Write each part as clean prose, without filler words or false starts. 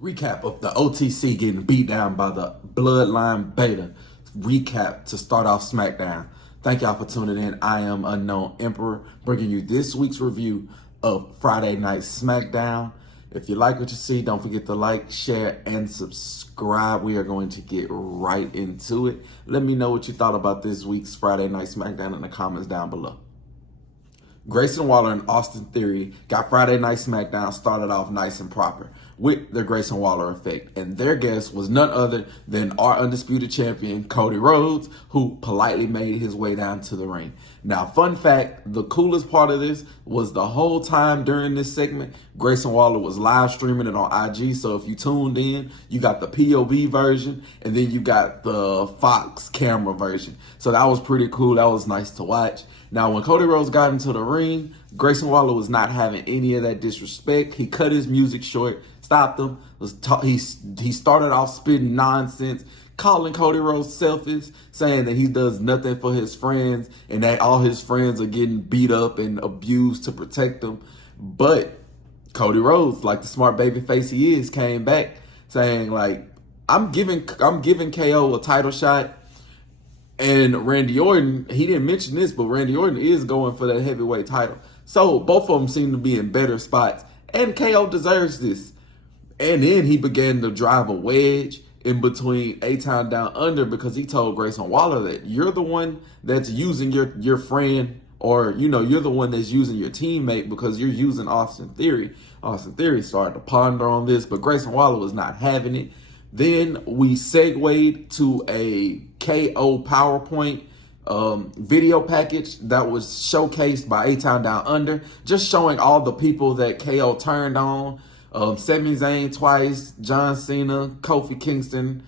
Recap of the OTC getting beat down by the Bloodline Beta. Recap to start off Smackdown. Thank y'all for tuning in. I am Unknown Emperor, bringing you this week's review of Friday Night Smackdown. If you like what you see, don't forget to like, share, and subscribe. We are going to get right into it. Let me know what you thought about this week's Friday Night Smackdown in the comments down below. Grayson Waller and Austin Theory got Friday Night Smackdown started off nice and proper with the Grayson Waller effect. And their guest was none other than our undisputed champion, Cody Rhodes, who politely made his way down to the ring. Now, fun fact, the coolest part of this was the whole time during this segment, Grayson Waller was live streaming it on IG. So if you tuned in, you got the POV version and then you got the Fox camera version. So that was pretty cool. That was nice to watch. Now, when Cody Rhodes got into the ring, Grayson Waller was not having any of that disrespect. He cut his music short, stopped him. He started off spitting nonsense, calling Cody Rhodes selfish, saying that he does nothing for his friends and that all his friends are getting beat up and abused to protect them. But Cody Rhodes, like the smart baby face he is, came back saying, like, I'm giving KO a title shot. And Randy Orton, he didn't mention this, but Randy Orton is going for that heavyweight title. So both of them seem to be in better spots. And KO deserves this. And then he began to drive a wedge in between A-Town Down Under because he told Grayson Waller that you're the one that's using your friend, or, you know, you're the one that's using your teammate because you're using Austin Theory. Austin Theory started to ponder on this, but Grayson Waller was not having it. Then we segued to a KO PowerPoint video package that was showcased by A-Town Down Under, just showing all the people that KO turned on. Sami Zayn twice, John Cena, Kofi Kingston,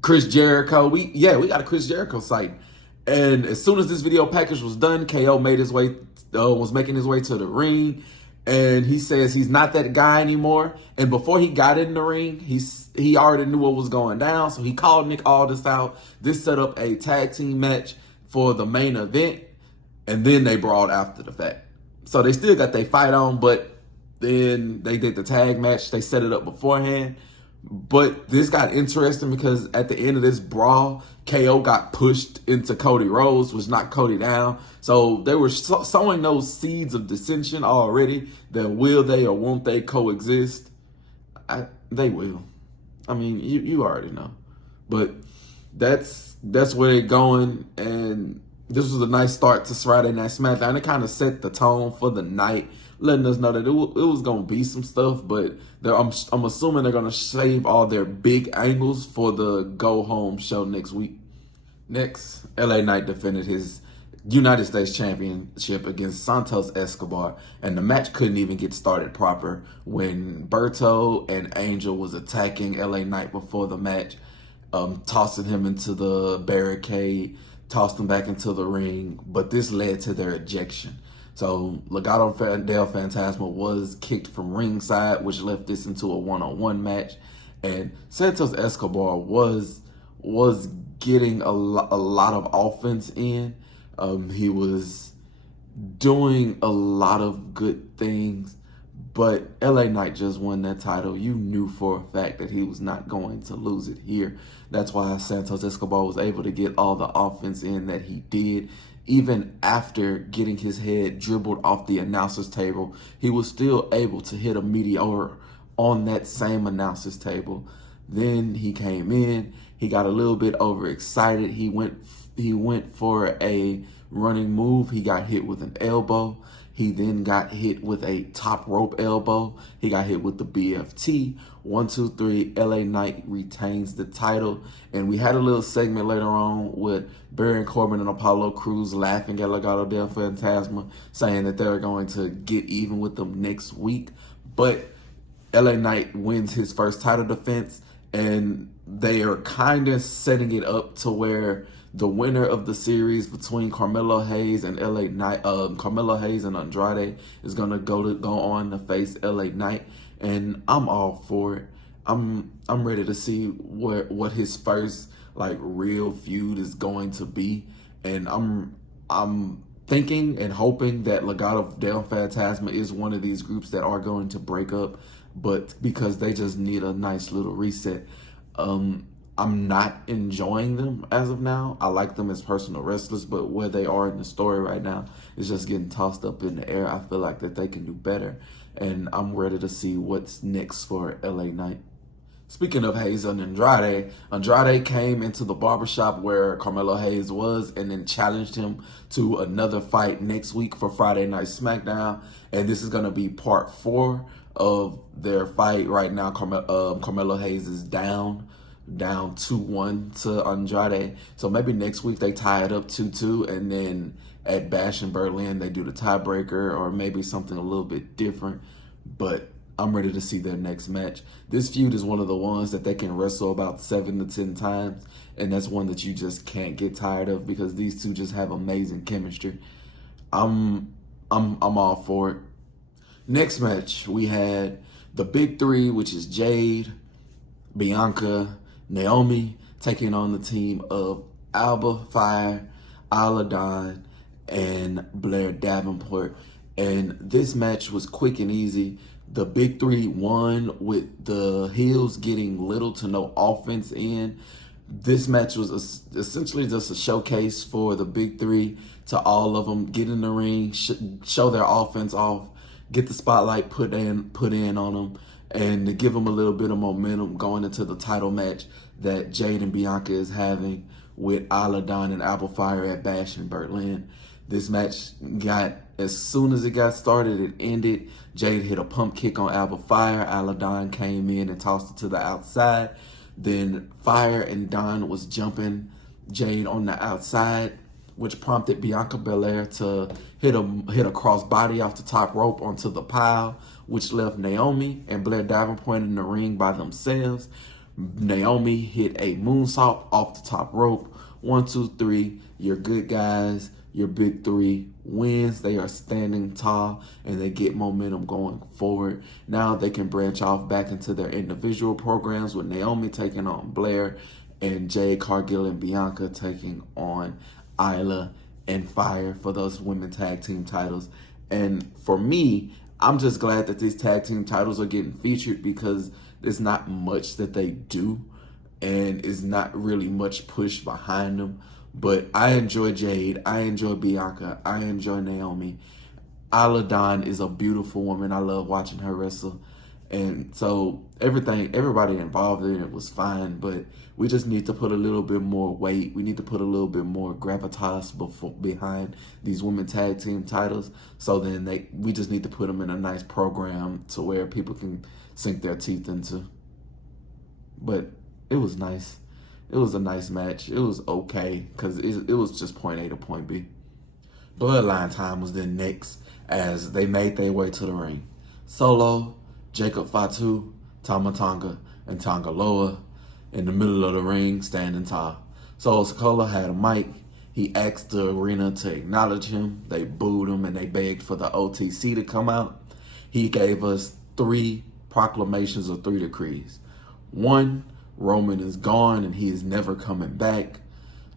Chris Jericho. We got a Chris Jericho sighting. And as soon as this video package was done, KO was making his way to the ring. And he says he's not that guy anymore. And before he got in the ring, he already knew what was going down. So he called Nick Aldis out. This set up a tag team match for the main event. And then they brawled after the fact. So they still got their fight on, but then they did the tag match. They set it up beforehand. But this got interesting because at the end of this brawl, KO got pushed into Cody Rhodes, which knocked Cody down. So they were sowing those seeds of dissension already. That will they or won't they coexist? They will. I mean, you already know. But that's where they're going. And this was a nice start to Friday Night SmackDown. It kind of set the tone for the night, letting us know that it was going to be some stuff, but I'm assuming they're going to save all their big angles for the go-home show next week. Next, LA Knight defended his United States Championship against Santos Escobar, and the match couldn't even get started proper when Berto and Angel was attacking LA Knight before the match, tossing him into the barricade, tossed him back into the ring, but this led to their ejection. So Legado del Fantasma was kicked from ringside, which left this into a one-on-one match. And Santos Escobar was getting a lot of offense in. He was doing a lot of good things, but LA Knight just won that title. You knew for a fact that he was not going to lose it here. That's why Santos Escobar was able to get all the offense in that he did. Even after getting his head dribbled off the announcer's table, he was still able to hit a meteor on that same announcer's table. Then he came in, he got a little bit overexcited. He went for a running move. He got hit with an elbow. He then got hit with a top rope elbow. He got hit with the BFT. 1, 2, 3, LA Knight retains the title. And we had a little segment later on with Baron Corbin and Apollo Crews laughing at Legado del Fantasma, saying that they're going to get even with them next week. But LA Knight wins his first title defense, and they are kind of setting it up to where the winner of the series between Carmelo Hayes and LA Knight, Carmelo Hayes and Andrade, is gonna go on to face LA Knight, and I'm all for it. I'm ready to see what his first like real feud is going to be, and I'm thinking and hoping that Legado del Fantasma is one of these groups that are going to break up, but because they just need a nice little reset. I'm not enjoying them as of now. I like them as personal wrestlers, but where they are in the story right now is just getting tossed up in the air. I feel like that they can do better, and I'm ready to see what's next for LA Knight. Speaking of Hayes and Andrade came into the barbershop where Carmelo Hayes was and then challenged him to another fight next week for Friday Night Smackdown. And this is going to be part 4 of their fight. Right now, Carmelo Hayes is down 2-1 to Andrade. So maybe next week they tie it up 2-2, and then at Bash in Berlin they do the tiebreaker, or maybe something a little bit different. But I'm ready to see their next match. This feud is one of the ones that they can wrestle about 7 to 10 times, and that's one that you just can't get tired of because these two just have amazing chemistry. I'm all for it. Next match, we had the big 3, which is Jade, Bianca, Naomi, taking on the team of Alba Fire, Isla Dawn, and Blair Davenport. And this match was quick and easy. The big 3 won with the heels getting little to no offense in. This match was essentially just a showcase for the big 3 to all of them get in the ring, show their offense off, get the spotlight put in on them, and to give them a little bit of momentum going into the title match that Jade and Bianca is having with Isla Dawn and Alba Fire at Bash in Berlin. This match as soon as it got started, it ended. Jade hit a pump kick on Alba Fire. Isla Dawn came in and tossed it to the outside. Then Fire and Dawn was jumping Jade on the outside, which prompted Bianca Belair to hit a crossbody off the top rope onto the pile, which left Naomi and Blair Davenport in the ring by themselves. Naomi hit a moonsault off the top rope. 1, 2, 3. You're good, guys. Your big 3 wins. They are standing tall and they get momentum going forward. Now they can branch off back into their individual programs with Naomi taking on Blair and Jade Cargill and Bianca taking on Isla and Fire for those women tag team titles. And for me, I'm just glad that these tag team titles are getting featured because there's not much that they do and is not really much push behind them. But I enjoy Jade, I enjoy Bianca, I enjoy Naomi. Isla Dawn is a beautiful woman. I love watching her wrestle. And so everybody involved in it was fine, but we just need to put a little bit more weight. We need to put a little bit more gravitas behind these women tag team titles. So then we just need to put them in a nice program to where people can sink their teeth into. But it was nice. It was a nice match. It was okay because it was just point A to point B. Bloodline time was then next as they made their way to the ring. Solo, Jacob Fatu, Tama Tonga, and Tonga Loa in the middle of the ring standing tall. So Sikoa had a mic. He asked the arena to acknowledge him. They booed him and they begged for the OTC to come out. He gave us 3 proclamations or 3 decrees. 1, Roman is gone and he is never coming back.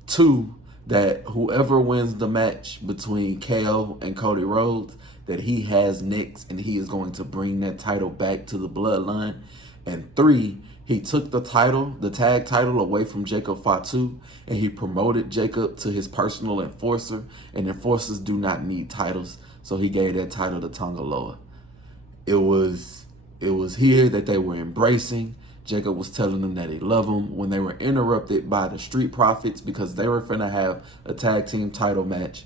2, that whoever wins the match between KO and Cody Rhodes, that he has next and he is going to bring that title back to the Bloodline. And 3, he took the tag title away from Jacob Fatu and he promoted Jacob to his personal enforcer, and enforcers do not need titles. So he gave that title to Tonga Loa. It was here that they were embracing. Jacob was telling them that he loved them when they were interrupted by the Street Profits because they were finna have a tag team title match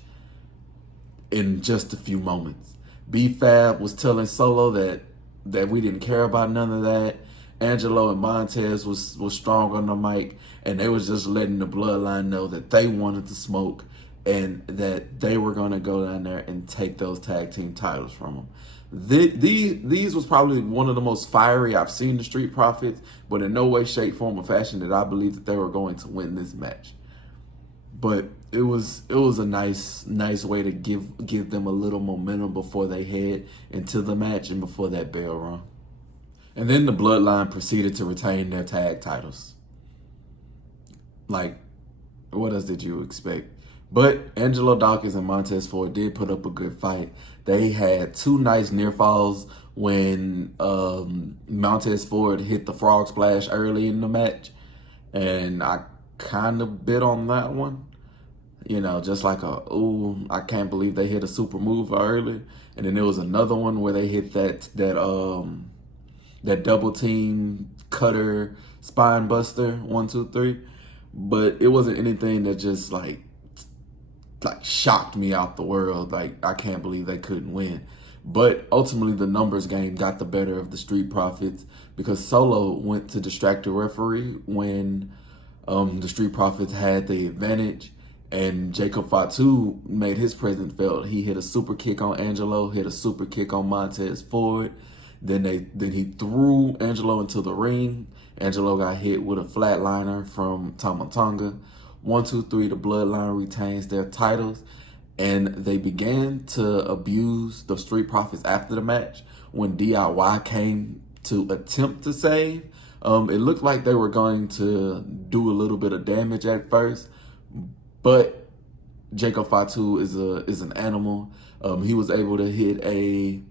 in just a few moments. B-Fab was telling Solo that we didn't care about none of that. Angelo and Montez was strong on the mic, and they was just letting the Bloodline know that they wanted to smoke and that they were going to go down there and take those tag team titles from them. These was probably one of the most fiery I've seen the Street Profits, but in no way, shape, form, or fashion did I believe that they were going to win this match. But it was a nice way to give them a little momentum before they head into the match and before that bell rung. And then the Bloodline proceeded to retain their tag titles. Like, what else did you expect? But Angelo Dawkins and Montez Ford did put up a good fight. They had two nice near falls when Montez Ford hit the frog splash early in the match. And I kind of bit on that one. You know, just like ooh, I can't believe they hit a super move early. And then there was another one where they hit that double team cutter spine buster, 1, 2, 3. But it wasn't anything that just like shocked me out the world. Like, I can't believe they couldn't win. But ultimately, the numbers game got the better of the Street Profits because Solo went to distract the referee when the Street Profits had the advantage. And Jacob Fatu made his presence felt. He hit a super kick on Angelo, hit a super kick on Montez Ford. Then he threw Angelo into the ring. Angelo got hit with a flatliner from Tama Tonga. 1, 2, 3, the Bloodline retains their titles. And they began to abuse the Street Profits after the match when DIY came to attempt to save. It looked like they were going to do a little bit of damage at first, but Jacob Fatu is an animal. He was able to hit a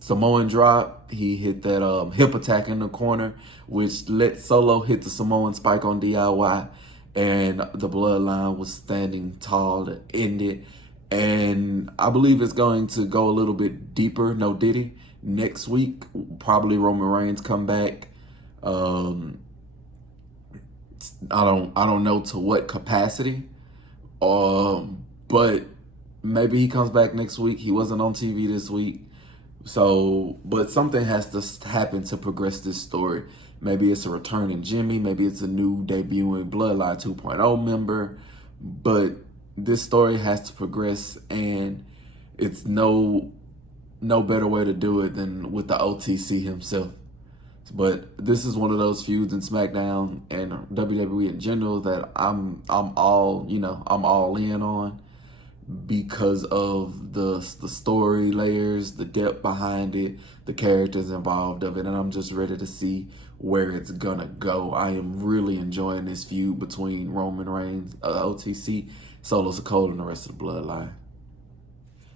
Samoan drop. He hit that hip attack in the corner, which let Solo hit the Samoan spike on DIY. And the Bloodline was standing tall to end it. And I believe it's going to go a little bit deeper, no Diddy. Next week, probably Roman Reigns come back. I don't know to what capacity. But maybe he comes back next week. He wasn't on TV this week. So, but something has to happen to progress this story. Maybe it's a returning Jimmy. Maybe it's a new debuting Bloodline 2.0 member. But this story has to progress, and it's no better way to do it than with the OTC himself. But this is one of those feuds in SmackDown and WWE in general that I'm all in on because of the story layers, the depth behind it, the characters involved of it, and I'm just ready to see where it's gonna go. I am really enjoying this feud between Roman Reigns, OTC, Solo Sikoa, and the rest of the Bloodline.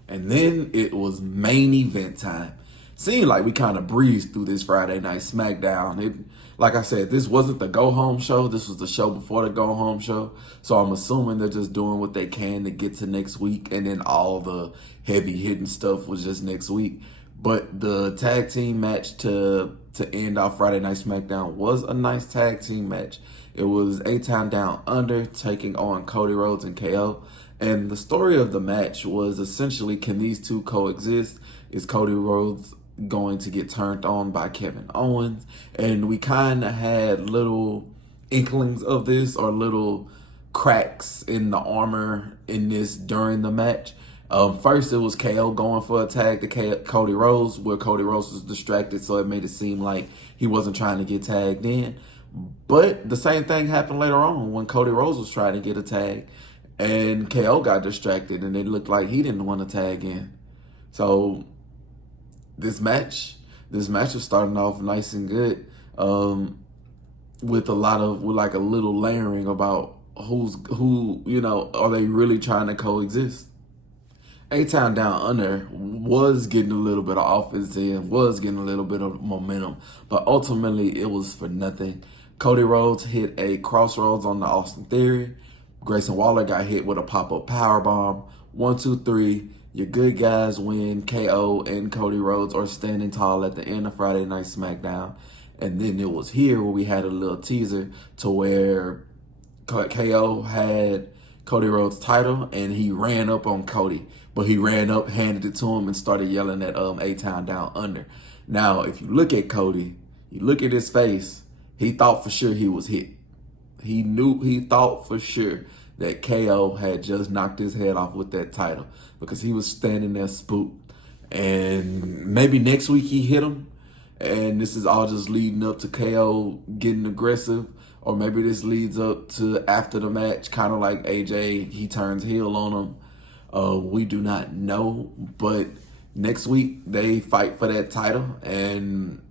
And then it was main event time. Seemed like we kind of breezed through this Friday night SmackDown. Like I said, this wasn't the go-home show. This was the show before the go-home show. So I'm assuming they're just doing what they can to get to next week. And then all the heavy-hitting stuff was just next week. But the tag team match to end off Friday night SmackDown was a nice tag team match. It was A-Town Down Under taking on Cody Rhodes and KO. And the story of the match was essentially, can these two coexist? Is Cody Rhodes going to get turned on by Kevin Owens? And we kind of had little inklings of this, or little cracks in the armor in this during the match. First, it was KO going for a tag to Cody Rhodes, where Cody Rhodes was distracted, so it made it seem like he wasn't trying to get tagged in. But the same thing happened later on when Cody Rhodes was trying to get a tag, and KO got distracted, and it looked like he didn't want to tag in. So this match was starting off nice and good, with a little layering about who, are they really trying to coexist? A-Town Down Under was getting a little bit of offense in, was getting a little bit of momentum, but ultimately it was for nothing. Cody Rhodes hit a crossroads on the Austin Theory. Grayson Waller got hit with a pop-up powerbomb. 1, 2, 3. Your good guys win. KO and Cody Rhodes are standing tall at the end of Friday Night SmackDown. And then it was here where we had a little teaser to where KO had Cody Rhodes' title, and he ran up on Cody. But he ran up, handed it to him, and started yelling at A-Town Down Under. Now, if you look at Cody, you look at his face, he thought for sure he was hit. He thought for sure that KO had just knocked his head off with that title, because he was standing there spooked. And maybe next week he hit him, and this is all just leading up to KO getting aggressive. Or maybe this leads up to after the match, kind of like AJ, he turns heel on him. We do not know, but next week they fight for that title, and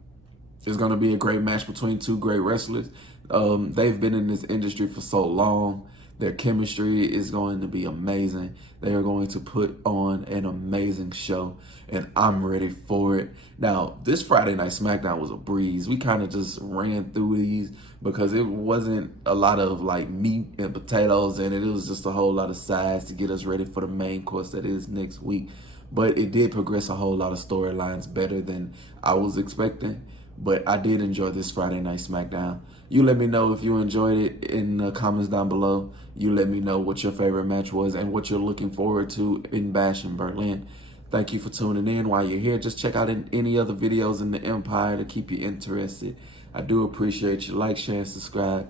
it's going to be a great match between two great wrestlers. They've been in this industry for so long. Their chemistry is going to be amazing. They are going to put on an amazing show, and I'm ready for it. Now, this Friday Night Smackdown was a breeze. We kind of just ran through these because it wasn't a lot of like meat and potatoes in it. It was just a whole lot of sides to get us ready for the main course that is next week. But it did progress a whole lot of storylines better than I was expecting. But I did enjoy this Friday Night Smackdown. You let me know if you enjoyed it in the comments down below. You let me know what your favorite match was and what you're looking forward to in Bash in Berlin. Thank you for tuning in. While you're here, just check out any other videos in the Empire to keep you interested. I do appreciate you. Like, share, and subscribe.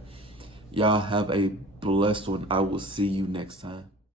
Y'all have a blessed one. I will see you next time.